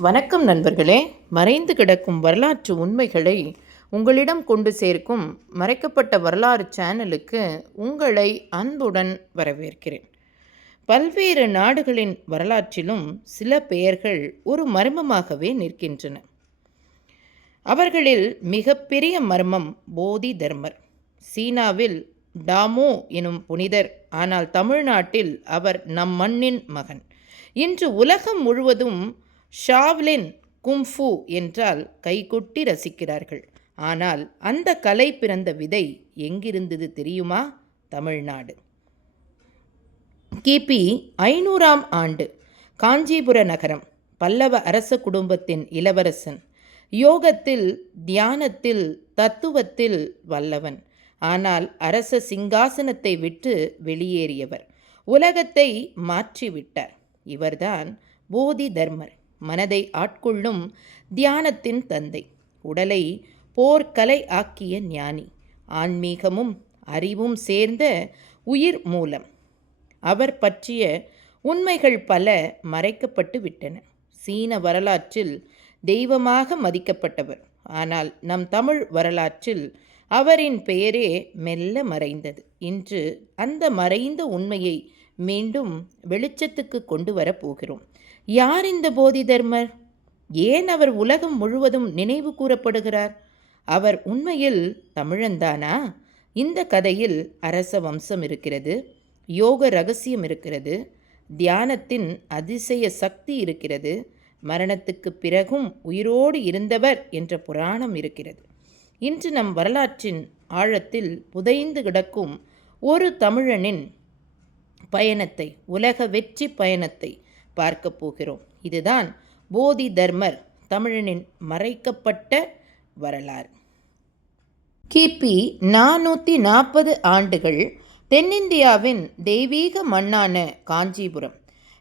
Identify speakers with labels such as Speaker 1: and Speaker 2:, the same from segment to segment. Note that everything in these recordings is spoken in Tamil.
Speaker 1: வணக்கம் நண்பர்களே. மறைந்து கிடக்கும் வரலாற்று உண்மைகளை உங்களிடம் கொண்டு சேர்க்கும் மறைக்கப்பட்ட வரலாறு சேனலுக்கு உங்களை அன்புடன் வரவேற்கிறேன். பல்வேறு நாடுகளின் வரலாற்றிலும் சில பெயர்கள் ஒரு மர்மமாகவே நிற்கின்றன. அவர்களில் மிகப்பெரிய மர்மம் போதி தர்மர். சீனாவில் டாமோ எனும் புனிதர் ஆனால் தமிழ்நாட்டில் அவர் நம் மண்ணின் மகன். இன்று உலகம் முழுவதும் ஷாவ்லின் கும்ஃபு என்றால் கைகொட்டி ரசிக்கிறார்கள். ஆனால் அந்த கலை பிறந்த விதை எங்கிருந்தது தெரியுமா? தமிழ்நாடு. கிபி ஐநூறாம் ஆண்டு காஞ்சிபுர நகரம் பல்லவ அரச குடும்பத்தின் இளவரசன். யோகத்தில் தியானத்தில் தத்துவத்தில் வல்லவன். ஆனால் அரச சிங்காசனத்தை விட்டு வெளியேறியவர். உலகத்தை மாற்றிவிட்டார். இவர்தான் போதி தர்மர். மனதை ஆட்கொள்ளும் தியானத்தின் தந்தை. உடலை போர்க்கலை ஆக்கிய ஞானி. ஆன்மீகமும் அறிவும் சேர்ந்த உயிர் மூலம். அவர் பற்றிய உண்மைகள் பல மறைக்கப்பட்டு விட்டன. சீன வரலாற்றில் தெய்வமாக மதிக்கப்பட்டவர். ஆனால் நம் தமிழ் வரலாற்றில் அவரின் பெயரே மெல்ல மறைந்தது. இன்று அந்த மறைந்த உண்மையை மீண்டும் வெளிச்சத்துக்கு கொண்டு வரப் போகிறோம். யார் இந்த போதி தர்மர் ஏன் அவர் உலகம் முழுவதும் நினைவு கூறப்படுகிறார்? அவர் உண்மையில் தமிழன்தானா? இந்த கதையில் அரச வம்சம் இருக்கிறது யோக ரகசியம் இருக்கிறது தியானத்தின் அதிசய சக்தி இருக்கிறது மரணத்துக்கு பிறகும் உயிரோடு இருந்தவர் என்ற புராணம் இருக்கிறது. இன்று நம் வரலாற்றின் ஆழத்தில் புதைந்து கிடக்கும் ஒரு தமிழனின் பயணத்தை உலக வெற்றி பயணத்தை பார்க்க போகிறோம். இதுதான் போதி தர்மர் தமிழனின் மறைக்கப்பட்ட வரலாறு. கிபி நானூற்றி நாற்பது ஆண்டுகள் தென்னிந்தியாவின் தெய்வீக மண்ணான காஞ்சிபுரம்.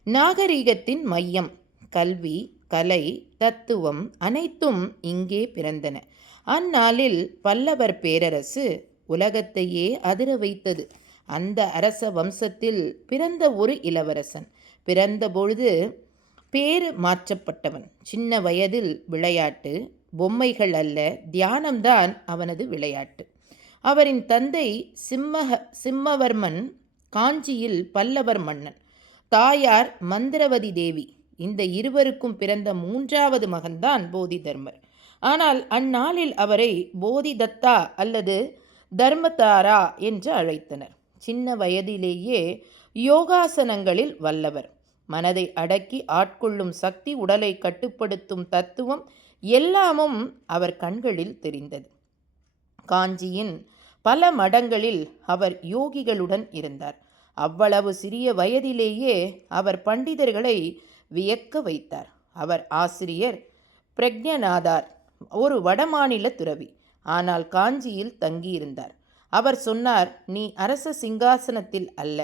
Speaker 1: நாகரீகத்தின் மையம் கல்வி கலை தத்துவம் அனைத்தும் இங்கே பிறந்தன. அந்நாளில் பல்லவர் பேரரசு உலகத்தையே அதிர வைத்தது. அந்த அரச வம்சத்தில் பிறந்த ஒரு இளவரசன். பிறந்தபொழுது பேரு மாற்றப்பட்டவன். சின்ன வயதில் விளையாட்டு பொம்மைகள் அல்ல தியானம்தான் அவனது விளையாட்டு. அவரின் தந்தை சிம்மக சிம்மவர்மன் காஞ்சியில் பல்லவர் மன்னன். தாயார் மந்திரவதி தேவி. இந்த இருவருக்கும் பிறந்த மூன்றாவது மகன்தான் போதி தர்மர். ஆனால் அந்நாளில் அவரை போதி தத்தா அல்லது தர்மதாரா என்று அழைத்தனர். சின்ன வயதிலேயே யோகாசனங்களில் வல்லவர். மனதை அடக்கி ஆட்கொள்ளும் சக்தி உடலை கட்டுப்படுத்தும் தத்துவம் எல்லாமும் அவர் கண்களில் தெரிந்தது. காஞ்சியின் பல மடங்களில் அவர் யோகிகளுடன் இருந்தார். அவ்வளவு சிறிய வயதிலேயே அவர் பண்டிதர்களை வியக்க வைத்தார். அவர் ஆசிரியர் பிரக்ஞநாதார் ஒரு வடமாநில துறவி. ஆனால் காஞ்சியில் தங்கியிருந்தார். அவர் சொன்னார் நீ அரச சிங்காசனத்தில் அல்ல.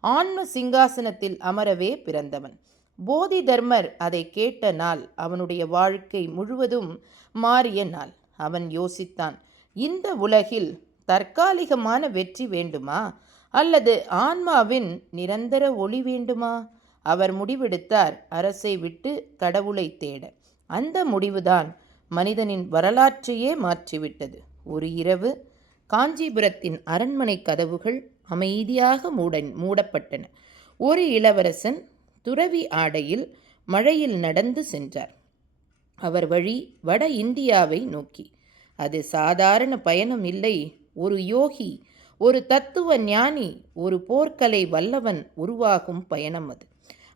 Speaker 1: ஆன்ம சிங்காசனத்தில் அமரவே பிறந்தவன். போதி தர்மர் அதை கேட்ட நாள் அவனுடைய வாழ்க்கை முழுவதும் மாறிய நாள். அவன் யோசித்தான் இந்த உலகில் தற்காலிகமான வெற்றி வேண்டுமா? அல்லது ஆன்மாவின் நிரந்தர ஒளி வேண்டுமா? அவர் முடிவெடுத்தார் அரசை விட்டு கடவுளை தேட. அந்த முடிவுதான் மனிதனின் வரலாற்றையே மாற்றிவிட்டது. ஒரு இரவு காஞ்சிபுரத்தின் அரண்மனை கதவுகள் அமைதியாக மூட மூடப்பட்டன. ஒரு இளவரசன் துறவி ஆடையில் மழையில் நடந்து சென்றார். அவர் வழி வட இந்தியாவை நோக்கி. அது சாதாரண பயணம் இல்லை. ஒரு யோகி ஒரு தத்துவ ஞானி ஒரு போர்க்கலை வல்லவன் உருவாகும் பயணம் அது.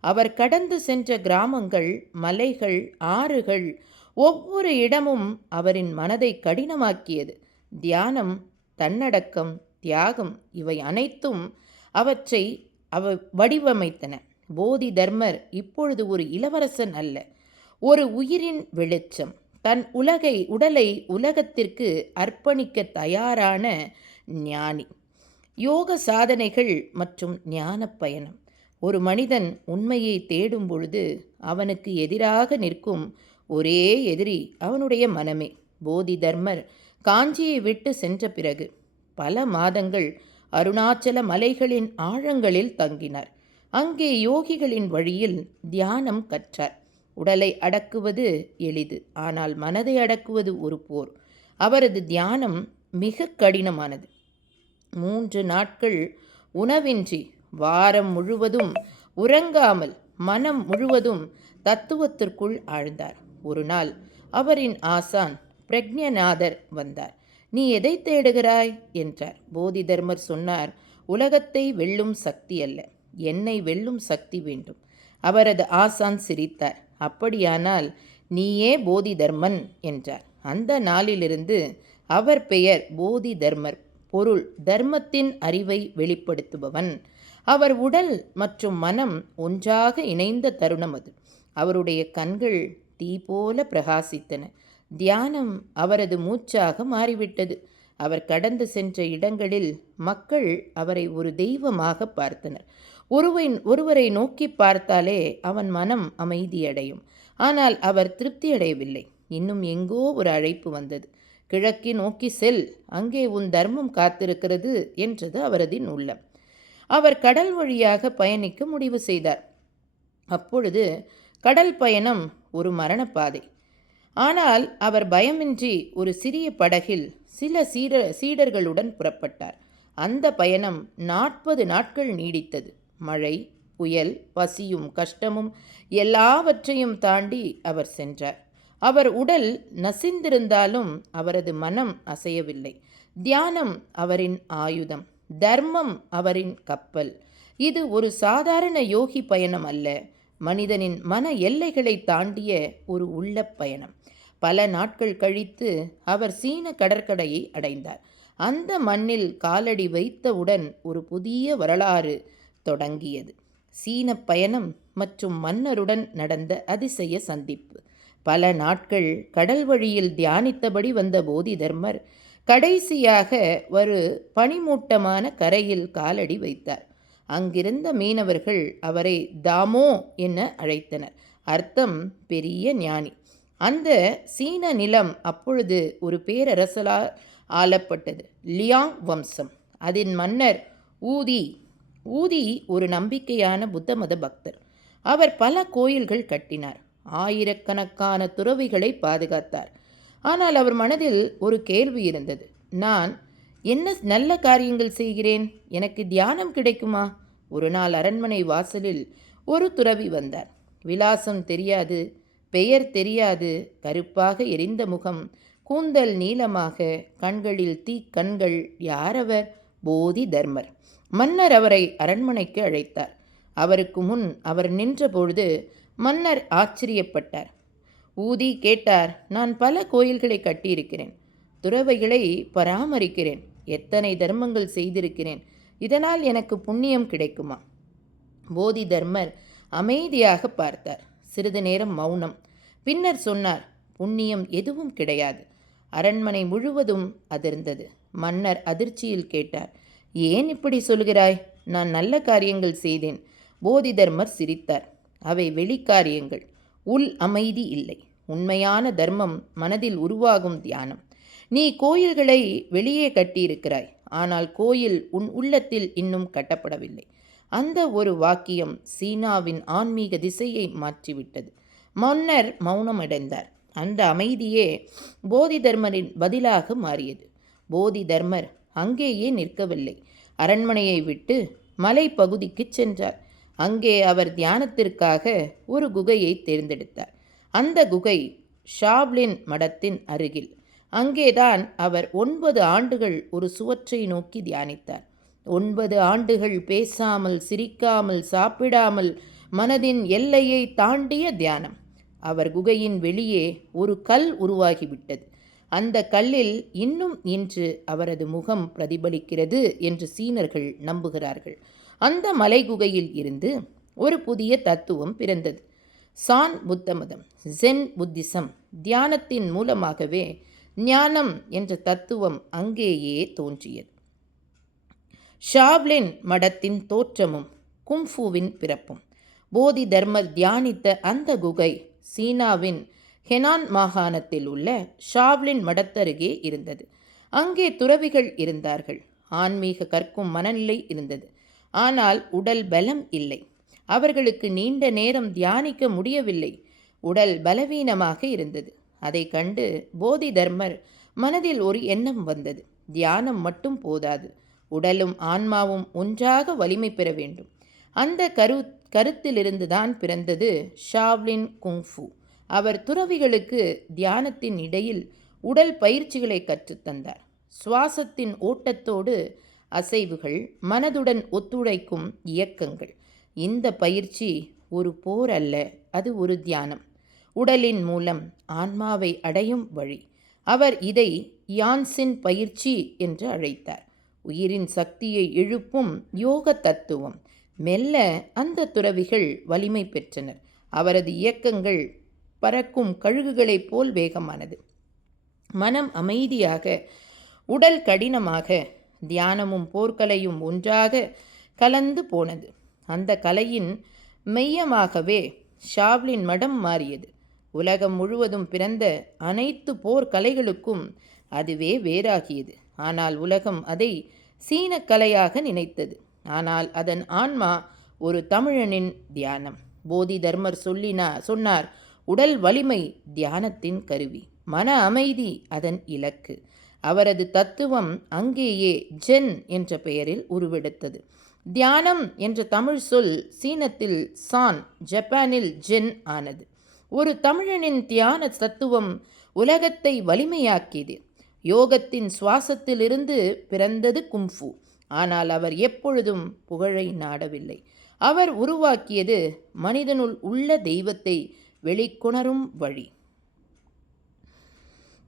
Speaker 1: அவர் கடந்து சென்ற கிராமங்கள் மலைகள் ஆறுகள் ஒவ்வொரு இடமும் அவரின் மனதை கடினமாக்கியது. தியானம் தன்னடக்கம் தியாகம் இவை அனைத்தும் அவற்றை அவ வடிவமைத்தன. போதி தர்மர் இப்பொழுது ஒரு இளவரசன் அல்ல. ஒரு உயிரின் வெளிச்சம். தன் உலகை உடலை உலகத்திற்கு அர்ப்பணிக்க தயாரான ஞானி. யோக சாதனைகள் மற்றும் ஞான பயணம். ஒரு மனிதன் உண்மையை தேடும் பொழுது அவனுக்கு எதிராக நிற்கும் ஒரே எதிரி அவனுடைய மனமே. போதி தர்மர் காஞ்சியை விட்டு சென்ற பிறகு பல மாதங்கள் அருணாச்சல மலைகளின் ஆழங்களில் தங்கினார். அங்கே யோகிகளின் வழியில் தியானம் கற்றார். உடலை அடக்குவது எளிது ஆனால் மனதை அடக்குவது ஒரு போர். அவரது தியானம் மிக கடினமானது. மூன்று நாட்கள் உணவின்றி வாரம் முழுவதும் உறங்காமல் மனம் முழுவதும் தத்துவத்திற்குள் ஆழ்ந்தார். ஒரு நாள் அவரின் ஆசான் பிரக்ஞநாதர் வந்தார். நீ எதை தேடுகிறாய்? என்றார். போதி தர்மர் சொன்னார் உலகத்தை வெல்லும் சக்தி அல்ல என்னை வெல்லும் சக்தி வேண்டும். அவரது ஆசான் சிரித்தார். அப்படியானால் நீயே போதி தர்மன் என்றார். அந்த நாளிலிருந்து அவர் பெயர் போதி தர்மர் பொருள் தர்மத்தின் அறிவை வெளிப்படுத்துபவன். அவர் உடல் மற்றும் மனம் ஒன்றாக இணைந்த தருணம் அது. அவருடைய கண்கள் தீ போல பிரகாசித்தன. தியானம் அவரது மூச்சாக மாறிவிட்டது. அவர் கடந்து சென்ற இடங்களில் மக்கள் அவரை ஒரு தெய்வமாக பார்த்தனர். ஒருவை ஒருவரை நோக்கி பார்த்தாலே அவன் மனம் அமைதியடையும். ஆனால் அவர் திருப்தியடையவில்லை. இன்னும் எங்கோ ஒரு அழைப்பு வந்தது. கிழக்கே நோக்கி செல். அங்கே உன் தர்மம் காத்திருக்கிறது என்றது அவரதின் உள்ளம். அவர் கடல் வழியாக பயணிக்க முடிவு செய்தார். அப்பொழுது கடல் பயணம் ஒரு மரணப்பாதை ஆனால் அவர் பயமின்றி ஒரு சிறிய படகில் சில சீட சீடர்களுடன் புறப்பட்டார். அந்த பயணம் நாற்பது நாட்கள் நீடித்தது. மழை புயல் பசியும் கஷ்டமும் எல்லாவற்றையும் தாண்டி அவர் சென்றார். அவர் உடல் நசிந்திருந்தாலும் அவரது மனம் அசையவில்லை. தியானம் அவரின் ஆயுதம் தர்மம் அவரின் கப்பல். இது ஒரு சாதாரண யோகி பயணம் அல்ல. மனிதனின் மன எல்லைகளை தாண்டிய ஒரு உள்ள பயணம். பல நாட்கள் கழித்து அவர் சீன கடற்கரையை அடைந்தார். அந்த மண்ணில் காலடி வைத்தவுடன் ஒரு புதிய வரலாறு தொடங்கியது. சீன பயணம் மற்றும் மன்னருடன் நடந்த அதிசய சந்திப்பு. பல நாட்கள் கடல் வழியில் தியானித்தபடி வந்த போதி தர்மர் கடைசியாக ஒரு பனிமூட்டமான கரையில் காலடி வைத்தார். அங்கிருந்த மீனவர்கள் அவரை தாமோ என அழைத்தனர். அர்த்தம் பெரிய ஞானி. அந்த சீன நிலம் அப்பொழுது ஒரு பேரரசலால் ஆளப்பட்டது லியாங் வம்சம். அதன் மன்னர் ஊதி ஊதி ஒரு நம்பிக்கையான புத்த மத பக்தர். அவர் பல கோயில்கள் கட்டினார் ஆயிரக்கணக்கான துறவிகளை பாதுகாத்தார். ஆனால் அவர் மனதில் ஒரு கேள்வி இருந்தது நான் என்ன நல்ல காரியங்கள் செய்கிறேன்? எனக்கு தியானம் கிடைக்குமா? ஒரு நாள் அரண்மனை வாசலில் ஒரு துறவி வந்தார். விலாசம் தெரியாது பெயர் தெரியாது. கருப்பாக எரிந்த முகம் கூந்தல் நீளமாக கண்களில் தீ கண்கள் யாரவர்? போதி தர்மர். மன்னர் அவரை அரண்மனைக்கு அழைத்தார். அவருக்கு முன் அவர் நின்றபொழுது மன்னர் ஆச்சரியப்பட்டார். ஊதி கேட்டார் நான் பல கோயில்களை கட்டியிருக்கிறேன். துறவைகளை பராமரிக்கிறேன். எத்தனை தர்மங்கள் செய்திருக்கிறேன். இதனால் எனக்கு புண்ணியம் கிடைக்குமா? போதி தர்மர் அமைதியாக பார்த்தார். சிறிது நேரம் மௌனம். பின்னர் சொன்னார் புண்ணியம் எதுவும் கிடையாது. அரண்மனை முழுவதும் அதிர்ந்தது. மன்னர் அதிர்ச்சியில் கேட்டார் ஏன் இப்படி சொல்கிறாய்? நான் நல்ல காரியங்கள் செய்தேன். போதி தர்மர் சிரித்தார் அவை வெளிக்காரியங்கள். உள் அமைதி இல்லை. உண்மையான தர்மம் மனதில் உருவாகும் தியானம். நீ கோயில்களை வெளியே கட்டியிருக்கிறாய். ஆனால் கோயில் உன் உள்ளத்தில் இன்னும் கட்டப்படவில்லை. அந்த ஒரு வாக்கியம் சீனாவின் ஆன்மீக திசையை மாற்றிவிட்டது. மன்னர் மௌனமடைந்தார். அந்த அமைதியே போதி தர்மரின் பதிலாக மாறியது. போதி தர்மர் அங்கேயே நிற்கவில்லை. அரண்மனையை விட்டு மலைப்பகுதிக்கு சென்றார். அங்கே அவர் தியானத்திற்காக ஒரு குகையை தேர்ந்தெடுத்தார். அந்த குகை ஷாவ்லின் மடத்தின் அருகில். அங்கேதான் அவர் ஒன்பது ஆண்டுகள் ஒரு சுவற்றை நோக்கி தியானித்தார். ஒன்பது ஆண்டுகள் பேசாமல் சிரிக்காமல் சாப்பிடாமல் மனதின் எல்லையை தாண்டிய தியானம். அவர் குகையின் வெளியே ஒரு கல் உருவாகிவிட்டது. அந்த கல்லில் இன்னும் இன்று அவரது முகம் பிரதிபலிக்கிறது என்று சீனர்கள் நம்புகிறார்கள். அந்த மலை குகையில் இருந்து ஒரு புதிய தத்துவம் பிறந்தது. சான் புத்த மதம் ஜென் புத்திசம் தியானத்தின் மூலமாகவே ஞானம் என்ற தத்துவம் அங்கேயே தோன்றியது. ஷாவ்லின் மடத்தின் தோற்றமும் கும்ஃபுவின் பிறப்பும். போதி தர்மர் தியானித்த அந்த குகை சீனாவின் ஹெனான் மாகாணத்தில் உள்ள ஷாவ்லின் மடத்தருகே இருந்தது. அங்கே துறவிகள் இருந்தார்கள். ஆன்மீக கற்கும் மனநிலை இருந்தது. ஆனால் உடல் பலம் இல்லை. அவர்களுக்கு நீண்ட நேரம் தியானிக்க முடியவில்லை. உடல் பலவீனமாக இருந்தது. அதை கண்டு போதி தர்மர் மனதில் ஒரு எண்ணம் வந்தது. தியானம் மட்டும் போதாது. உடலும் ஆன்மாவும் ஒன்றாக வலிமை பெற வேண்டும். அந்த கரு கருத்திலிருந்து தான் பிறந்தது ஷாவ்லின் குங்ஃபு. அவர் துறவிகளுக்கு தியானத்தின் இடையில் உடல் பயிற்சிகளை கற்றுத்தந்தார். சுவாசத்தின் ஓட்டத்தோடு அசைவுகள் மனதுடன் ஒத்துழைக்கும் இயக்கங்கள். இந்த பயிற்சி ஒரு போர் அல்ல அது ஒரு தியானம். உடலின் மூலம் ஆன்மாவை அடையும் வழி. அவர் இதை யான்சின் பயிற்சி என்று அழைத்தார். உயிரின் சக்தியை எழுப்பும் யோக தத்துவம். மெல்ல அந்த துறவிகள் வலிமை பெற்றனர். அவரது இயக்கங்கள் பறக்கும் கழுகுகளைப் போல் வேகமானது. மனம் அமைதியாக உடல் கடினமாக தியானமும் போர்க்கலையும் ஒன்றாக கலந்து போனது. அந்த கலையின் மெய்யமாகவே ஷாவ்லின் மடம் மாறியது. உலகம் முழுவதும் பிறந்த அனைத்து போர் கலைகளுக்கும் அதுவே வேறாகியது. ஆனால் உலகம் அதை சீன கலையாக நினைத்தது. ஆனால் அதன் ஆன்மா ஒரு தமிழனின் தியானம். போதி தர்மர் சொல்லினா சொன்னார் உடல் வலிமை தியானத்தின் கருவி. மன அமைதி அதன் இலக்கு. அவரது தத்துவம் அங்கேயே ஜென் என்ற பெயரில் உருவெடுத்தது. தியானம் என்ற தமிழ் சொல் சீனத்தில் சான் ஜப்பானில் ஜென் ஆனது. ஒரு தமிழனின் தியான தத்துவம் உலகத்தை வலிமையாக்கியது. யோகத்தின் சுவாசத்திலிருந்து பிறந்தது கும்ஃபு. ஆனால் அவர் எப்பொழுதும் புகழை நாடவில்லை. அவர் உருவாக்கியது மனிதனுள் உள்ள தெய்வத்தை வெளிக்கொணரும் வழி.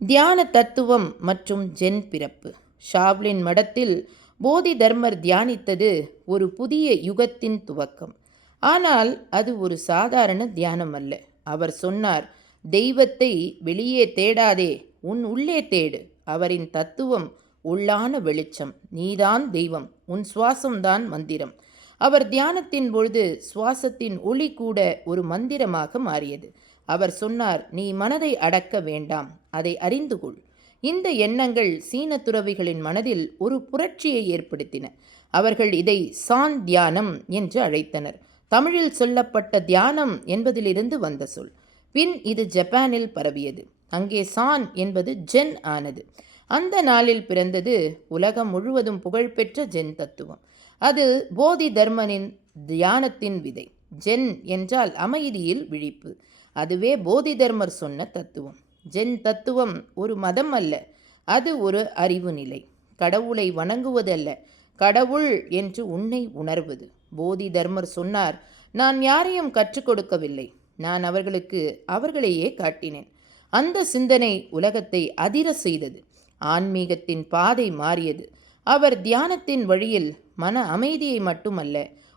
Speaker 1: தியான தத்துவம் மற்றும் ஜென் பிறப்பு. ஷாவ்லின் மடத்தில் போதி தர்மர் தியானித்தது ஒரு புதிய யுகத்தின் துவக்கம். ஆனால் அது ஒரு சாதாரண தியானம் அல்ல அவர் சொன்னார் தெய்வத்தை வெளியே தேடாதே உன் உள்ளே தேடு. அவரின் தத்துவம் உள்ளான வெளிச்சம். நீதான் தெய்வம் உன் சுவாசம்தான் மந்திரம் அவர் தியானத்தின் பொழுது சுவாசத்தின் ஒளி கூட ஒரு மந்திரமாக மாறியது. அவர் சொன்னார் நீ மனதை அடக்க வேண்டாம் அதை அறிந்து கொள். இந்த எண்ணங்கள் சீன துறவிகளின் மனதில் ஒரு புரட்சியை ஏற்படுத்தின. அவர்கள் இதை சான் தியானம் என்று அழைத்தனர். தமிழில் சொல்லப்பட்ட தியானம் என்பதிலிருந்து வந்த சொல். பின் இது ஜப்பானில் பரவியது. அங்கே சான் என்பது ஜென் ஆனது. அந்த நாளில் பிறந்தது உலகம் முழுவதும் புகழ்பெற்ற ஜென் தத்துவம். அது போதி தர்மனின் தியானத்தின் விதை. ஜென் என்றால் அமைதியில் விழிப்பு. அதுவே போதி தர்மர் சொன்ன தத்துவம். ஜென் தத்துவம் ஒரு மதம் அல்ல. அது ஒரு அறிவு நிலை. கடவுளை வணங்குவதல்ல. கடவுள் என்று உன்னை உணர்வது. போதி தர்மர் சொன்னார் நான் யாரையும் கற்றுக் கொடுக்கவில்லை. நான் அவர்களுக்கு அவர்களையே காட்டினேன். அந்த சிந்தனை உலகத்தை அதிர செய்தது. ஆன்மீகத்தின் பாதை மாறியது. அவர் தியானத்தின் வழியில் மன அமைதியை மட்டுமல்ல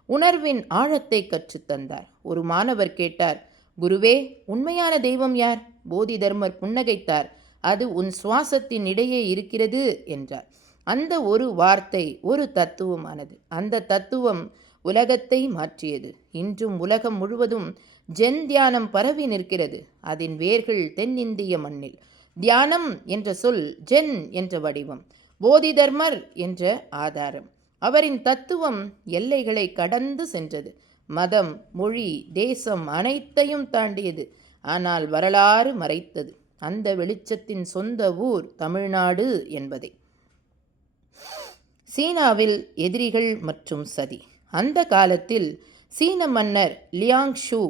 Speaker 1: உணர்வின் ஆழத்தை கற்றுத்தந்தார் ஒரு மாணவர் கேட்டார் குருவே உண்மையான தெய்வம் யார்? போதி தர்மர் புன்னகைத்தார் அது உன் சுவாசத்தின் இடையே இருக்கிறது என்றார். அந்த ஒரு வார்த்தை ஒரு தத்துவமானது. அந்த தத்துவம் உலகத்தை மாற்றியது. இன்றும் உலகம் முழுவதும் ஜென் தியானம் பரவி நிற்கிறது. அதன் வேர்கள் தென்னிந்திய மண்ணில். தியானம் என்ற சொல் ஜென் என்ற வடிவம் போதி தர்மர் என்ற ஆதாரம். அவரின் தத்துவம் எல்லைகளை கடந்து சென்றது. மதம் மொழி தேசம் அனைத்தையும் தாண்டியது. ஆனால் வரலாறு மறைத்தது. அந்த வெளிச்சத்தின் சொந்த ஊர் தமிழ்நாடு என்பதை. சீனாவில் எதிரிகள் மற்றும் சதி. அந்த காலத்தில் சீன மன்னர் லியாங் ஷூ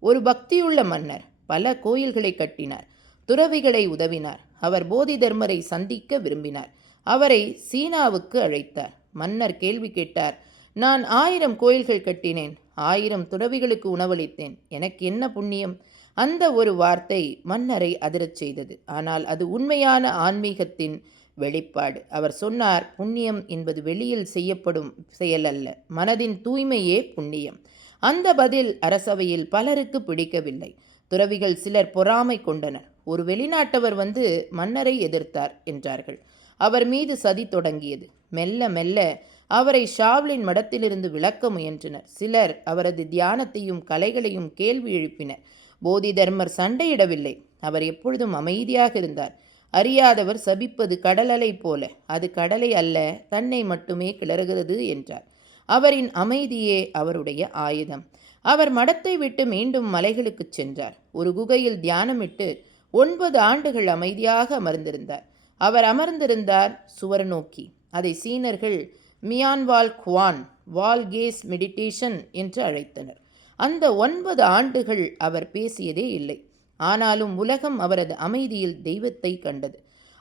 Speaker 1: ஒரு பக்தியுள்ள மன்னர். பல கோயில்களை கட்டினார் துறவிகளை உதவினார். அவர் போதி தர்மரை சந்திக்க விரும்பினார். அவரை சீனாவுக்கு அழைத்தார். மன்னர் கேள்வி கேட்டார் நான் ஆயிரம் கோயில்கள் கட்டினேன் ஆயிரம் துறவிகளுக்கு உணவளித்தேன். எனக்கு என்ன புண்ணியம்? அந்த ஒரு வார்த்தை மன்னரை அதிரச் செய்தது. ஆனால் அது உண்மையான ஆன்மீகத்தின் வெளிப்பாடு. அவர் சொன்னார் புண்ணியம் என்பது வெளியில் செய்யப்படும் செயல் அல்ல மனதின் தூய்மையே புண்ணியம். அந்த பதில் அரசவையில் பலருக்கு பிடிக்கவில்லை. துறவிகள் சிலர் பொறாமை கொண்டனர். ஒரு வெளிநாட்டவர் வந்து மன்னரை எதிர்த்தார் என்றார்கள். அவர் மீது சதி தொடங்கியது. மெல்ல மெல்ல அவரை ஷாவ்லின் மடத்திலிருந்து விளக்க முயன்றனர். சிலர் அவரது தியானத்தையும் கலைகளையும் கேள்வி எழுப்பினர். போதி தர்மர் சண்டையிடவில்லை. அவர் எப்பொழுதும் அமைதியாக இருந்தார். அறியாதவர் சபிப்பது கடலலை போல. அது கடலை அல்ல தன்னை மட்டுமே கிளறுகிறது என்றார். அவரின் அமைதியே அவருடைய ஆயுதம். அவர் மடத்தை விட்டு மீண்டும் மலைகளுக்குச் சென்றார். ஒரு குகையில் தியானமிட்டு ஒன்பது ஆண்டுகள் அமைதியாக அமர்ந்திருந்தார். அவர் அமர்ந்திருந்தார் சுவர் நோக்கி. அதை சீனர்கள் மியான்வால் குவான் வால்கேஸ் மெடிடேஷன் என்று அழைத்தனர். அந்த ஒன்பது ஆண்டுகள் அவர் பேசியதே இல்லை. ஆனாலும் உலகம் அவரது அமைதியில் தெய்வத்தை கண்டது.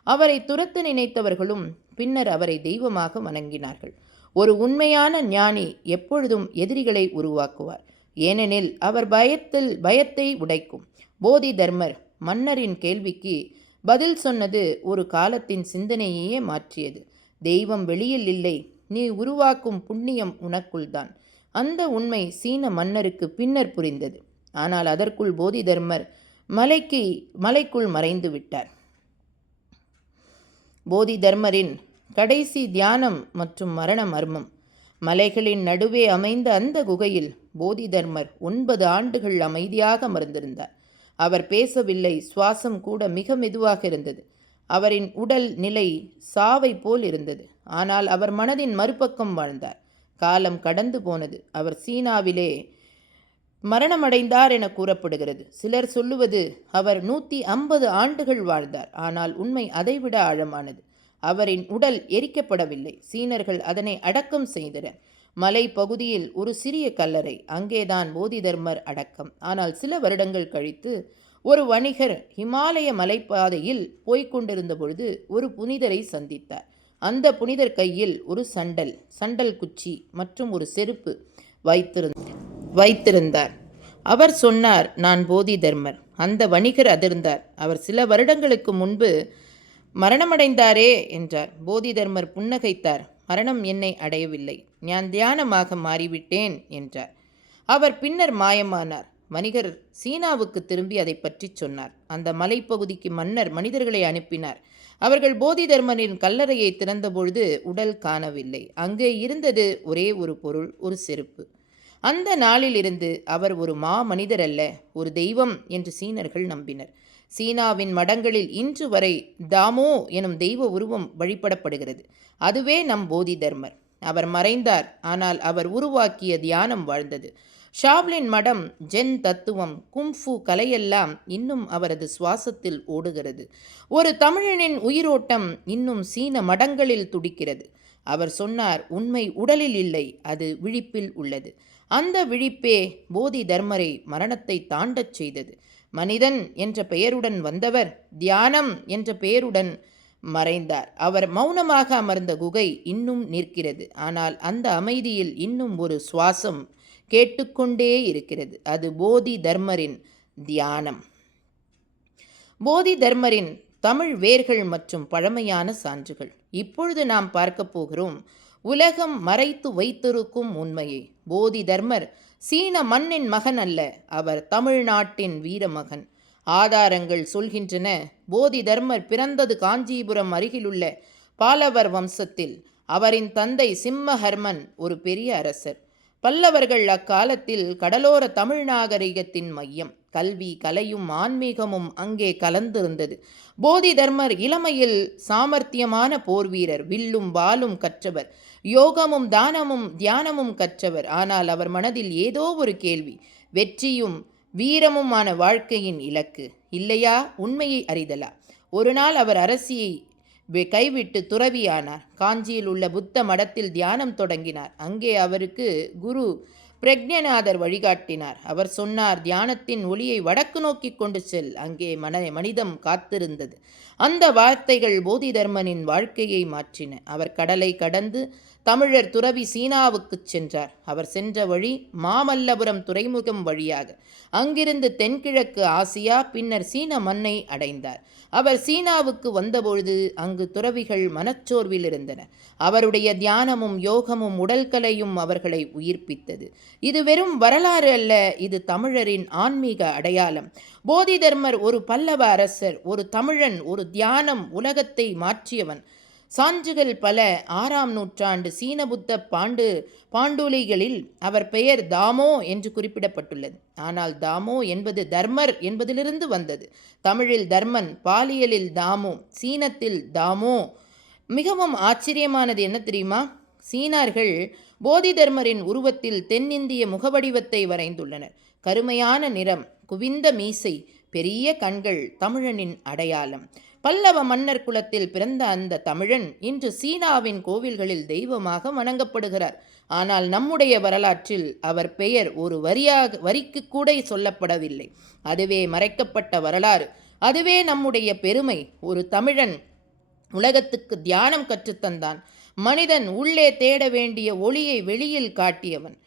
Speaker 1: அவரை துரத்த நினைத்தவர்களும் பின்னர் அவரை தெய்வமாக வணங்கினார்கள். ஒரு உண்மையான ஞானி எப்பொழுதும் எதிரிகளை உருவாக்குவார். ஏனெனில் அவர் பயத்தில் பயத்தை உடைக்கும். போதி தர்மர் மன்னரின் கேள்விக்கு பதில் சொன்னது ஒரு காலத்தின் சிந்தனையே மாற்றியது. தெய்வம் வெளியில் இல்லை. நீ உருவாக்கும் புண்ணியம் உனக்குள்தான் அந்த உண்மை சீன மன்னருக்கு பின்னர் புரிந்தது. ஆனால் அதற்குள் போதி தர்மர் மலைக்கு மலைக்குள் மறைந்து விட்டார். போதி தர்மரின் கடைசி தியானம் மற்றும் மரண மர்மம். மலைகளின் நடுவே அமைந்த அந்த குகையில் போதி தர்மர் ஒன்பது ஆண்டுகள் அமைதியாக மறந்திருந்தார் அவர் பேசவில்லை சுவாசம் கூட மிக மெதுவாக இருந்தது. அவரின் உடல் நிலை சாவை போல் இருந்தது. ஆனால் அவர் மனதின் மறுபக்கம் வாழ்ந்தார். காலம் கடந்து போனது. அவர் சீனாவிலே மரணமடைந்தார் என கூறப்படுகிறது. சிலர் சொல்லுவது அவர் நூற்றி ஐம்பது ஆண்டுகள் வாழ்ந்தார் ஆனால் உண்மை அதைவிட ஆழமானது. அவரின் உடல் எரிக்கப்படவில்லை. சீனர்கள் அதனை அடக்கம் செய்தனர். மலை பகுதியில் ஒரு சிறிய கல்லறை அங்கேதான் போதி தர்மர் அடக்கம். ஆனால் சில வருடங்கள் கழித்து ஒரு வணிகர் ஹிமாலய மலைப்பாதையில் போய்க் கொண்டிருந்த பொழுது ஒரு புனிதரை சந்தித்தார். அந்த புனிதர் கையில் ஒரு சண்டல் சண்டல் குச்சி மற்றும் ஒரு செருப்பு வைத்திருந்தார். வைத்திருந்தார். அவர் சொன்னார் நான் போதி தர்மர். அந்த வணிகர் அதிர்ந்தார். அவர் சில வருடங்களுக்கு முன்பு மரணமடைந்தாரே என்றார். போதி தர்மர் புன்னகைத்தார். மரணம் என்னை அடையவில்லை. நான் தியானமாக மாறிவிட்டேன் என்றார். அவர் பின்னர் மாயமானார். வணிகர் சீனாவுக்கு திரும்பி அதை பற்றி சொன்னார். அந்த மலைப்பகுதிக்கு மன்னர் மனிதர்களை அனுப்பினார். அவர்கள் போதி தர்மரின் கல்லறையை திறந்தபொழுது உடல் காணவில்லை. அங்கே இருந்தது ஒரே ஒரு பொருள் ஒரு செருப்பு. அந்த நாளிலிருந்து அவர் ஒரு மா மனிதர் அல்ல ஒரு தெய்வம் என்று சீனர்கள் நம்பினர். சீனாவின் மடங்களில் இன்று வரை தாமோ எனும் தெய்வ உருவம் வழிபடப்படுகிறது. அதுவே நம் போதி தர்மர். அவர் மறைந்தார் ஆனால் அவர் உருவாக்கிய தியானம் வாழ்ந்தது. ஷாவ்லின் மடம் ஜென் தத்துவம் கும்ஃபு கலையெல்லாம் இன்னும் அவரது சுவாசத்தில் ஓடுகிறது. ஒரு தமிழனின் உயிரோட்டம் இன்னும் சீன மடங்களில் துடிக்கிறது. அவர் சொன்னார் உண்மை உடலில் இல்லை அது விழிப்பில் உள்ளது. அந்த விழிப்பே போதி தர்மரை மரணத்தை தாண்டச் செய்தது. மனிதன் என்ற பெயருடன் வந்தவர் தியானம் என்ற பெயருடன் மறைந்தார். அவர் மௌனமாக அமர்ந்த குகை இன்னும் நிற்கிறது. ஆனால் அந்த அமைதியில் இன்னும் ஒரு சுவாசம் கேட்டுக்கொண்டே இருக்கிறது. அது போதி தர்மரின் தியானம். போதி தர்மரின் தமிழ் வேர்கள் மற்றும் பழமையான சான்றுகள். இப்பொழுது நாம் பார்க்க போகிறோம் உலகம் மறைத்து வைத்திருக்கும் உண்மையை. போதி தர்மர் சீன மண்ணின் மகன் அல்ல அவர் தமிழ்நாட்டின் வீரமகன். ஆதாரங்கள் சொல்கின்றன. போதி தர்மர் பிறந்தது காஞ்சிபுரம் அருகிலுள்ள பாலவர் வம்சத்தில். அவரின் தந்தை சிம்மஹர்மன் ஒரு பெரிய அரசர். பல்லவர்கள் அக்காலத்தில் கடலோர தமிழ் நாகரிகத்தின் மையம். கல்வி கலையும் ஆன்மீகமும் அங்கே கலந்திருந்தது. போதி தர்மர் இளமையில் சாமர்த்தியமான போர்வீரர் வில்லும் வாலும் கற்றவர். யோகமும் தானமும் தியானமும் கற்றவர். ஆனால் அவர் மனதில் ஏதோ ஒரு கேள்வி வெற்றியும் வீரமுமான வாழ்க்கையின் இலக்கு. இல்லையா? உண்மையை அறிதலா? ஒரு நாள் அவர் அரசியை கைவிட்டு துறவியானார். காஞ்சியில் உள்ள புத்த மடத்தில் தியானம் தொடங்கினார். அங்கே அவருக்கு குரு பிரக்ஞநாதர் வழிகாட்டினார். அவர் சொன்னார் தியானத்தின் ஒளியை வடக்கு நோக்கி கொண்டு செல். அங்கே மன மனிதம் காத்திருந்தது. அந்த வார்த்தைகள் போதி தர்மனின் வாழ்க்கையை மாற்றின. அவர் கடலை கடந்து தமிழர் துறவி சீனாவுக்கு சென்றார். அவர் சென்ற வழி மாமல்லபுரம் துறைமுகம் வழியாக. அங்கிருந்து தென்கிழக்கு ஆசியா பின்னர் சீன மண்ணை அடைந்தார். அவர் சீனாவுக்கு வந்தபொழுது அங்கு துறவிகள் மனச்சோர்வில் இருந்தனர் அவருடைய தியானமும் யோகமும் உடல்கலையும் அவர்களை உயிர்ப்பித்தது. இது வெறும் வரலாறு அல்ல இது தமிழரின் ஆன்மீக அடையாளம். போதி தர்மர் ஒரு பல்லவ அரசர் ஒரு தமிழன் ஒரு தியானம் உலகத்தை மாற்றியவன். சான்றுகள் பல. ஆறாம் நூற்றாண்டு சீன புத்த பாண்டு பாண்டுலிகளில் அவர் பெயர் தாமோ என்று குறிப்பிடப்பட்டுள்ளது. ஆனால் தாமோ என்பது தர்மர் என்பதிலிருந்து வந்தது. தமிழில் தர்மன் பாலியலில் தாமோ சீனத்தில் தாமோ. மிகவும் ஆச்சரியமானது என்ன தெரியுமா? சீனார்கள் போதி தர்மரின் உருவத்தில் தென்னிந்திய முகவடிவத்தை வரைந்துள்ளனர். கருமையான நிறம் குவிந்த மீசை பெரிய கண்கள் தமிழனின் அடையாளம். பல்லவ மன்னர் குலத்தில் பிறந்த அந்த தமிழன் இன்று சீனாவின் கோவில்களில் தெய்வமாக வணங்கப்படுகிறார். ஆனால் நம்முடைய வரலாற்றில் அவர் பெயர் ஒரு வரியாக வரிக்கு கூட சொல்லப்படவில்லை. அதுவே மறைக்கப்பட்ட வரலாறு. அதுவே நம்முடைய பெருமை. ஒரு தமிழன் உலகத்துக்கு தியானம் கற்றுத்தந்தான். மனிதன் உள்ளே தேட வேண்டிய ஒளியை வெளியில் காட்டியவன்.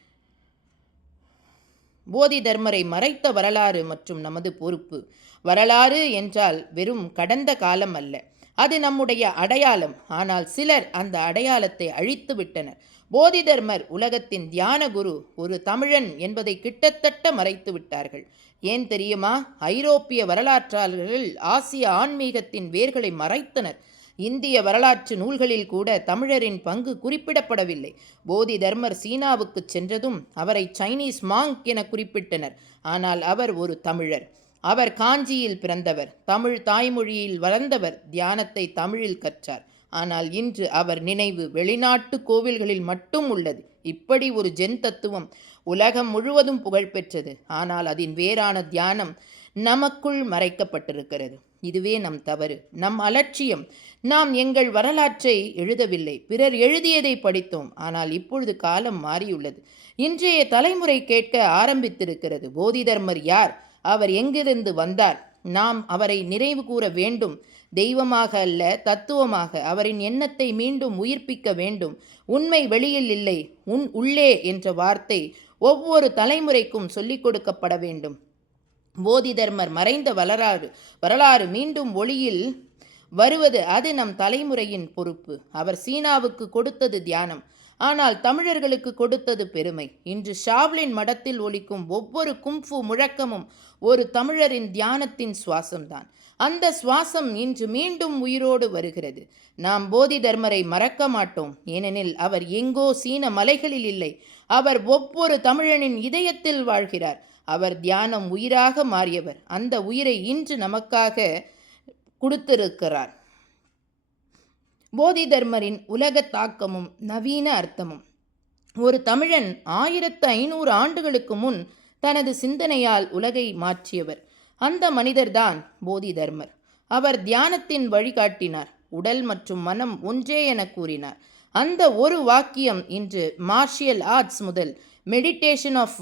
Speaker 1: போதி தர்மரை மறைத்த வரலாறு மற்றும் நமது பொறுப்பு. வரலாறு என்றால் வெறும் கடந்த காலம் அல்ல. அது நம்முடைய அடையாளம். ஆனால் சிலர் அந்த அடையாளத்தை அழித்து விட்டனர். போதி தர்மர் உலகத்தின் தியான குரு ஒரு தமிழன் என்பதை கிட்டத்தட்ட மறைத்து விட்டார்கள். ஏன் தெரியுமா? ஐரோப்பிய வரலாற்றாளர்கள் ஆசிய ஆன்மீகத்தின் வேர்களை மறைத்தனர். இந்திய வரலாற்று நூல்களில் கூட தமிழரின் பங்கு குறிப்பிடப்படவில்லை. போதி தர்மர் சீனாவுக்கு சென்றதும் அவரை சைனீஸ் மாங்க் என குறிப்பிட்டனர். ஆனால் அவர் ஒரு தமிழர். அவர் காஞ்சியில் பிறந்தவர் தமிழ் தாய்மொழியில் வளர்ந்தவர் தியானத்தை தமிழில் கற்றார். ஆனால் இன்று அவர் நினைவு வெளிநாட்டு கோவில்களில் மட்டும் உள்ளது. இப்படி ஒரு ஜென் தத்துவம் உலகம் முழுவதும் புகழ்பெற்றது. ஆனால் அதன் வேறான தியானம் நமக்குள் மறைக்கப்பட்டிருக்கிறது. இதுவே நம் தவறு நம் அலட்சியம். நாம் எங்கள் வரலாற்றை எழுதவில்லை. பிறர் எழுதியதை படித்தோம். ஆனால் இப்பொழுது காலம் மாறியுள்ளது. இன்றைய தலைமுறை கேட்க ஆரம்பித்திருக்கிறது. போதி தர்மர் யார்? அவர் எங்கிருந்து வந்தார்? நாம் அவரை நிறைவு கூற வேண்டும். தெய்வமாக அல்ல தத்துவமாக. அவரின் எண்ணத்தை மீண்டும் உயிர்ப்பிக்க வேண்டும். உண்மை வெளியில் இல்லை உன் உள்ளே என்ற வார்த்தை ஒவ்வொரு தலைமுறைக்கும் சொல்லிக் கொடுக்கப்பட வேண்டும். போதி தர்மர் மறைந்த வரலாறு வரலாறு மீண்டும் ஒளியில் வருவது அது நம் தலைமுறையின் பொறுப்பு. அவர் சீனாவுக்கு கொடுத்தது தியானம். ஆனால் தமிழர்களுக்கு கொடுத்தது பெருமை. இன்று ஷாவ்லின் மடத்தில் ஒலிக்கும் ஒவ்வொரு கும்ஃபு முழக்கமும் ஒரு தமிழரின் தியானத்தின் சுவாசம்தான். அந்த சுவாசம் இன்று மீண்டும் உயிரோடு வருகிறது. நாம் போதி தர்மரை மறக்க மாட்டோம். ஏனெனில் அவர் எங்கோ சீன மலைகளில் இல்லை. அவர் ஒவ்வொரு தமிழனின் இதயத்தில் வாழ்கிறார். அவர் தியானம் உயிராக மாறியவர். அந்த உயிரை இன்று நமக்காக கொடுத்திருக்கிறார். போதி தர்மரின் உலக தாக்கமும் நவீன அர்த்தமும். ஒரு தமிழன் ஆயிரத்து ஐநூறு ஆண்டுகளுக்கு முன் தனது சிந்தனையால் உலகை மாற்றியவர். அந்த மனிதர்தான் போதி தர்மர் அவர் தியானத்தின் வழிகாட்டினார். உடல் மற்றும் மனம் ஒன்றே என கூறினார். அந்த ஒரு வாக்கியம் இன்று மார்ஷியல் ஆர்ட்ஸ் முதல் மெடிடேஷன் ஆஃப்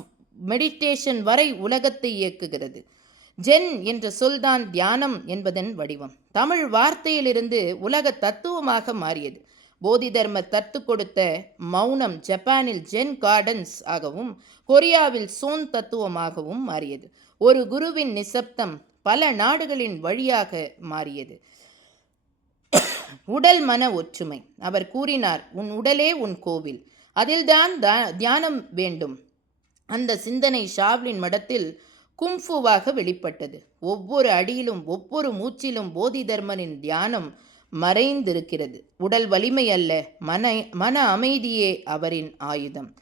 Speaker 1: மெடிடேஷன் வரை உலகத்தை இயக்குகிறது. ஜென் என்ற சொல்தான் தியானம் என்பதன் வடிவம். தமிழ் வார்த்தையிலிருந்து உலக தத்துவமாக மாறியது. போதி தர்ம தத்து கொடுத்த மௌனம் ஜப்பானில் ஜென் கார்டன்ஸ் ஆகவும் கொரியாவில் சோன் தத்துவமாகவும் மாறியது. ஒரு குருவின் நிசப்தம் பல நாடுகளின் வழியாக மாறியது. உடல் மன ஒற்றுமை. அவர் கூறினார் உன் உடலே உன் கோவில். அதில்தான் தியானம் வேண்டும். அந்த சிந்தனை ஷாவ்லின் மடத்தில் கும்ஃபுவாக வெளிப்பட்டது. ஒவ்வொரு அடியிலும் ஒவ்வொரு மூச்சிலும் போதி தர்மனின் தியானம் மறைந்திருக்கிறது. உடல் வலிமை அல்ல மன மன அமைதியே அவரின் ஆயுதம்.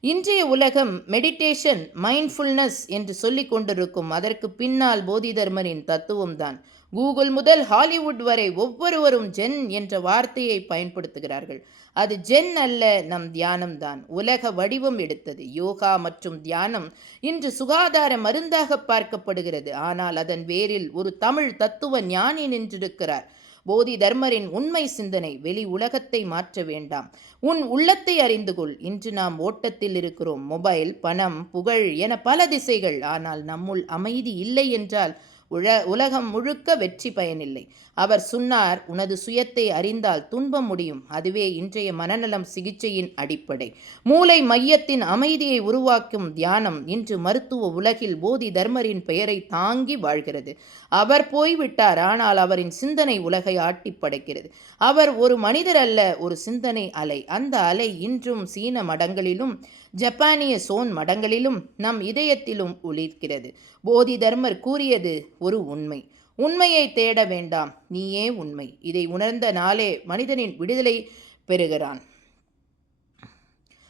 Speaker 1: இன்றைய உலகம் மெடிடேஷன் மைண்ட்ஃபுல்னஸ் என்று சொல்லிக் கொண்டிருக்கும் அதற்கு பின்னால் போதிதர்மரின் தத்துவம்தான். கூகுள் முதல் ஹாலிவுட் வரை ஒவ்வொருவரும் ஜென் என்ற வார்த்தையை பயன்படுத்துகிறார்கள். அது ஜென் அல்ல நம் தியானம்தான். உலக வடிவம் எடுத்தது. யோகா மற்றும் தியானம் இன்று சுகாதார மருந்தாக பார்க்கப்படுகிறது. ஆனால் அதன் வேரில் ஒரு தமிழ் தத்துவ ஞானி நின்றிருக்கிறார். போதி தர்மரின் உண்மை சிந்தனை வெளி உலகத்தை மாற்ற வேண்டாம். உன் உள்ளத்தை அறிந்து கொள். இன்று நாம் ஓட்டத்தில் இருக்கிறோம். மொபைல் பணம் புகழ் என பல திசைகள். ஆனால் நம்முள் அமைதி இல்லை என்றால் உல உலகம் முழுக்க வெற்றி பயனில்லை. அவர் சொன்னார் உனது சுயத்தை அறிந்தால் துன்பம் முடியும். அதுவே இன்றைய மனநலம் சிகிச்சையின் அடிப்படை. மூளை மையத்தின் அமைதியை உருவாக்கும் தியானம் இன்று மருத்துவ உலகில் போதி தர்மரின் பெயரை தாங்கி வாழ்கிறது. அவர் போய்விட்டார் ஆனால் அவரின் சிந்தனை உலகை ஆட்டி படைக்கிறது. அவர் ஒரு மனிதர் அல்ல ஒரு சிந்தனை அலை. அந்த அலை இன்றும் சீன மடங்களிலும் ஜப்பானிய சோன் மடங்களிலும் நம் இதயத்திலும் ஒளிர்கிறது. போதி தர்மர் கூறியது ஒரு உண்மை. உண்மையை தேட வேண்டாம் நீயே உண்மை. இதை உணர்ந்த நாளே மனிதனின் விடுதலை பெறுகிறான்.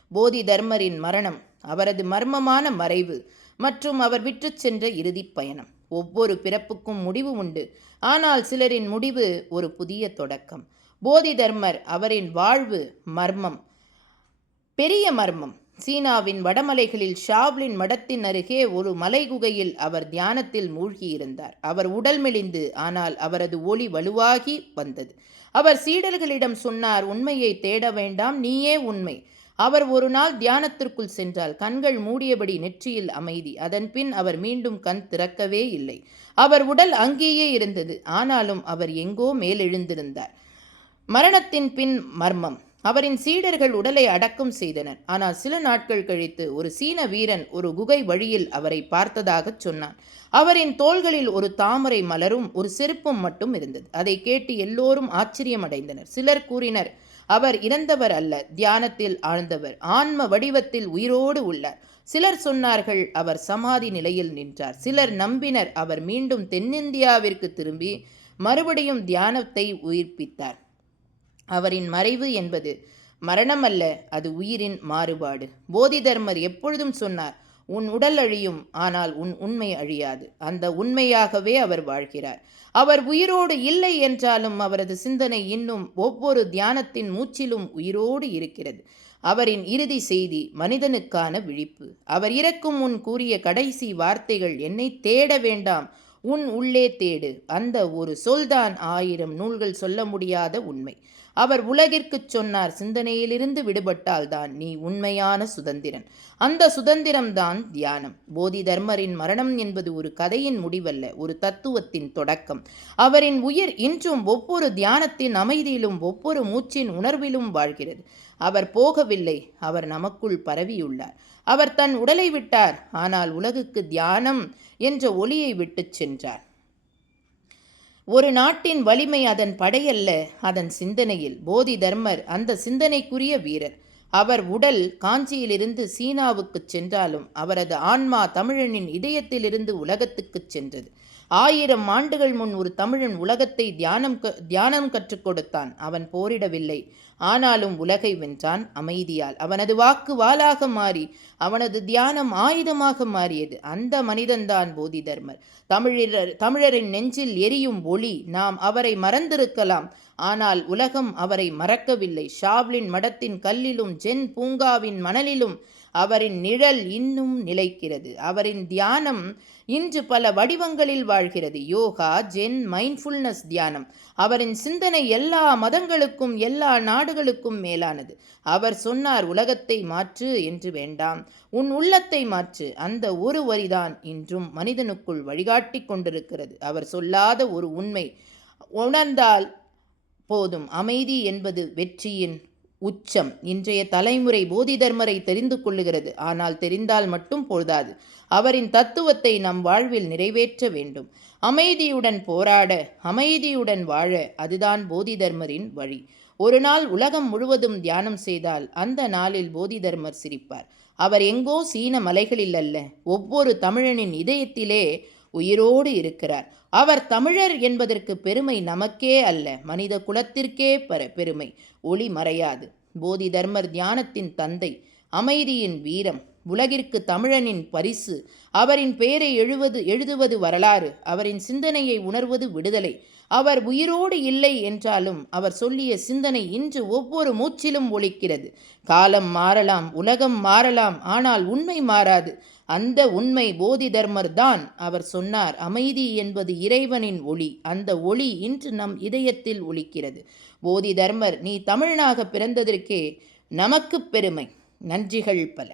Speaker 1: போதி தர்மரின் மரணம் அவரது மர்மமான மறைவு மற்றும் அவர் விற்று சென்ற இறுதிப் பயணம். ஒவ்வொரு பிறப்புக்கும் முடிவு உண்டு. ஆனால் சிலரின் முடிவு ஒரு புதிய தொடக்கம். போதி தர்மர் அவரின் வாழ்வு மர்மம். பெரிய மர்மம். சீனாவின் வடமலைகளில் ஷாவ்லின் மடத்தின் அருகே ஒரு மலைகுகையில் அவர் தியானத்தில் மூழ்கியிருந்தார். அவர் உடல் மெலிந்து ஆனால் அவரது ஒளி வலுவாகி வந்தது. அவர் சீடர்களிடம் சொன்னார் உண்மையை தேட வேண்டாம் நீயே உண்மை. அவர் ஒரு நாள் தியானத்திற்குள் சென்றால் கண்கள் மூடியபடி நெற்றியில் அமைதி. அதன்பின் அவர் மீண்டும் கண் திறக்கவே இல்லை. அவர் உடல் அங்கேயே இருந்தது. ஆனாலும் அவர் எங்கோ மேலெழுந்திருந்தார். மரணத்தின் பின் மர்மம். அவரின் சீடர்கள் உடலை அடக்கம் செய்தனர். ஆனால் சில நாட்கள் கழித்து ஒரு சீன வீரன் ஒரு குகை வழியில் அவரை பார்த்ததாகச் சொன்னான். அவரின் தோள்களில் ஒரு தாமரை மலரும் ஒரு செருப்பும் மட்டும் இருந்தது. அதை கேட்டு எல்லோரும் ஆச்சரியமடைந்தனர். சிலர் கூறினர் அவர் இறந்தவர் அல்ல தியானத்தில் ஆழ்ந்தவர். ஆன்ம வடிவத்தில் உயிரோடு உள்ளார். சிலர் சொன்னார்கள் அவர் சமாதி நிலையில் நின்றார். சிலர் நம்பினர் அவர் மீண்டும் தென்னிந்தியாவிற்கு திரும்பி மறுபடியும் தியானத்தை உயிர்ப்பித்தார். அவரின் மறைவு என்பது மரணம் அல்ல அது உயிரின் மாறுபாடு. போதி தர்மர் எப்பொழுதும் சொன்னார் உன் உடல் அழியும் ஆனால் உன் உண்மை அழியாது. அந்த உண்மையாகவே அவர் வாழ்கிறார். அவர் உயிரோடு இல்லை என்றாலும் அவரது சிந்தனை இன்னும் ஒவ்வொரு தியானத்தின் மூச்சிலும் உயிரோடு இருக்கிறது. அவரின் இறுதி செய்தி மனிதனுக்கான விழிப்பு. அவர் இறக்கும் முன் கூறிய கடைசி வார்த்தைகள் என்னை தேட வேண்டாம். உன் உள்ளே தேடு. அந்த ஒரு சொல்தான் ஆயிரம் நூல்கள் சொல்ல முடியாத உண்மை. அவர் உலகிற்குச் சொன்னார் சிந்தனையிலிருந்து விடுபட்டால்தான் நீ உண்மையான சுதந்திரன். அந்த சுதந்திரம்தான் தியானம். போதி தர்மரின் மரணம் என்பது ஒரு கதையின் முடிவல்ல ஒரு தத்துவத்தின் தொடக்கம். அவரின் உயிர் இன்றும் ஒவ்வொரு தியானத்தின் அமைதியிலும் ஒவ்வொரு மூச்சின் உணர்விலும் வாழ்கிறது. அவர் போகவில்லை அவர் நமக்குள் பரவியுள்ளார். அவர் தன் உடலை விட்டார் ஆனால் உலகுக்கு தியானம் என்ற ஒளியை விட்டுச் சென்றார். ஒரு நாட்டின் வலிமை அதன் படையல்ல அதன் சிந்தனையில். போதி தர்மர் அந்த சிந்தனைக்குரிய வீரர். அவர் உடல் காஞ்சியிலிருந்து சீனாவுக்குச் சென்றாலும் அவரது ஆன்மா தமிழனின் இதயத்திலிருந்து உலகத்துக்குச் சென்றது. ஆயிரம் ஆண்டுகள் முன் ஒரு தமிழன் உலகத்தை தியானம் தியானம் கற்றுக் கொடுத்தான். அவன் போரிடவில்லை. ஆனாலும் உலகை வென்றான் அமைதியால். அவனது வாக்கு வாளாக மாறி அவனது தியானம் ஆயுதமாக மாறியது. அந்த மனிதன்தான் போதி தர்மர். தமிழர் தமிழரின் நெஞ்சில் எரியும் ஒளி நாம் அவரை மறந்திருக்கலாம். ஆனால் உலகம் அவரை மறக்கவில்லை. ஷாவ்லின் மடத்தின் கல்லிலும் ஜென் பூங்காவின் மணலிலும் அவரின் நிழல் இன்னும் நிலைக்கிறது. அவரின் தியானம் இன்று பல வடிவங்களில் வாழ்கிறது. யோகா ஜென் மைண்ட்ஃபுல்னஸ் தியானம். அவரின் சிந்தனை எல்லா மதங்களுக்கும் எல்லா நாடுகளுக்கும் மேலானது. அவர் சொன்னார் உலகத்தை மாற்று என்று வேண்டாம். உன் உள்ளத்தை மாற்று. அந்த ஒரு வரிதான் இன்றும் மனிதனுக்குள் வழிகாட்டி கொண்டிருக்கிறது. அவர் சொல்லாத ஒரு உண்மை உணர்ந்தால் போதும். அமைதி என்பது வெற்றியின் உச்சம். இன்றைய தலைமுறை போதி தர்மரை தெரிந்து கொள்ளுகிறது. ஆனால் தெரிந்தால் மட்டும் போதாது அவரின் தத்துவத்தை நம் வாழ்வில் நிறைவேற்ற வேண்டும். அமைதியுடன் போராட அமைதியுடன் வாழ அதுதான் போதி தர்மரின் வழி. ஒரு நாள் உலகம் முழுவதும் தியானம் செய்தால் அந்த நாளில் போதி தர்மர் சிரிப்பார். அவர் எங்கோ சீன மலைகளில் அல்ல. ஒவ்வொரு தமிழனின் இதயத்திலே உயிரோடு இருக்கிறார். அவர் தமிழர் என்பதற்கு பெருமை நமக்கே அல்ல. மனித குலத்திற்கே பெற பெருமை. ஒளி மறையாது. போதி தர்மர் தியானத்தின் தந்தை. அமைதியின் வீரம். உலகிற்கு தமிழனின் பரிசு. அவரின் பெயரை எழுவது எழுதுவது வரலாறு. அவரின் சிந்தனையை உணர்வது விடுதலை. அவர் உயிரோடு இல்லை என்றாலும் அவர் சொல்லிய சிந்தனை இன்று ஒவ்வொரு மூச்சிலும் ஒழிக்கிறது காலம் மாறலாம் உலகம் மாறலாம் ஆனால் உண்மை மாறாது. அந்த உண்மை போதி தர்மர்தான் அவர் சொன்னார் அமைதி என்பது இறைவனின் ஒளி அந்த ஒளி இன்று நம் இதயத்தில் ஒலிக்கிறது. போதி தர்மர் நீ தமிழனாக பிறந்ததற்கே நமக்கு பெருமை. நன்றிகள் பல.